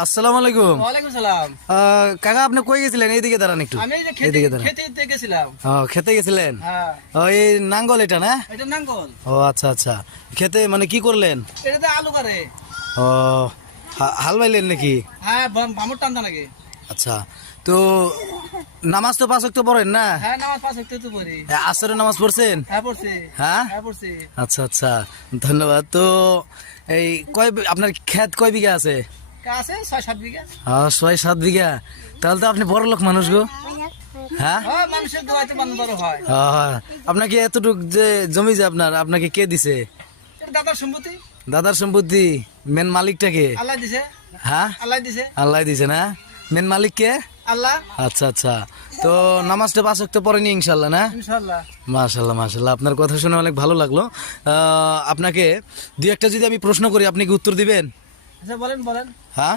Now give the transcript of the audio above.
আসসালামু আলাইকুম। ওয়ালাইকুম সালাম। কাকা আপনি কই গেছিলেন? এইদিকে দাঁড়ান একটু। আমি এই যে এদিকে দাঁড়ান। খেতে গেছিলাম। খেতে গেছিলেন? হ্যাঁ, এই নাঙ্গল এটা না? এটা নাঙ্গল। ও আচ্ছা আচ্ছা। খেতে মানে কি করলেন? এটাতে আলু করে। ও হাল বাইলেন নাকি? হ্যাঁ, বামুর টানতা নাকি? আচ্ছা, তো নামাজ তো 5 ওয়াক্ত পড়েন না? হ্যাঁ, নামাজ 5 ওয়াক্ত তো পড়ি। আসরের নামাজ পড়ছেন? হ্যাঁ, পড়ছি। হ্যাঁ হ্যাঁ, পড়ছি। আচ্ছা আচ্ছা, ধন্যবাদ। তো এই আপনার ক্ষেত কয় বিঘা আছে? আছে 6-7 বিঘা। 6-7 বিঘা। তাহলে তো আপনি বড় লোক মানুষ গো। হ্যাঁ, হ্যাঁ, মানুষের দোয়াতে মানুষ বড় হয়। আপনাকে এতটুক যে জমি যে আপনাকে কে দিছে? এটা দাদার সম্পত্তি। দাদার সম্পত্তি। মেন মালিকটাকে? আল্লাহ দিছে। হ্যাঁ, আল্লাহ দিছে। আল্লাহ দিছে না? মেন মালিক কে? আল্লাহ। আচ্ছা আচ্ছা। তো নামাজটা 5 ওয়াক্ত পড়েনি ইনশাল্লাহ না? ইনশাআল্লাহ। মাশাল্লাহ মাশাল্লাহ, আপনার কথা শুনে অনেক ভালো লাগলো। আপনাকে দুই একটা যদি আমি প্রশ্ন করি, আপনি কি উত্তর দিবেন? আচ্ছা, বলেন বলেন। হ্যাঁ।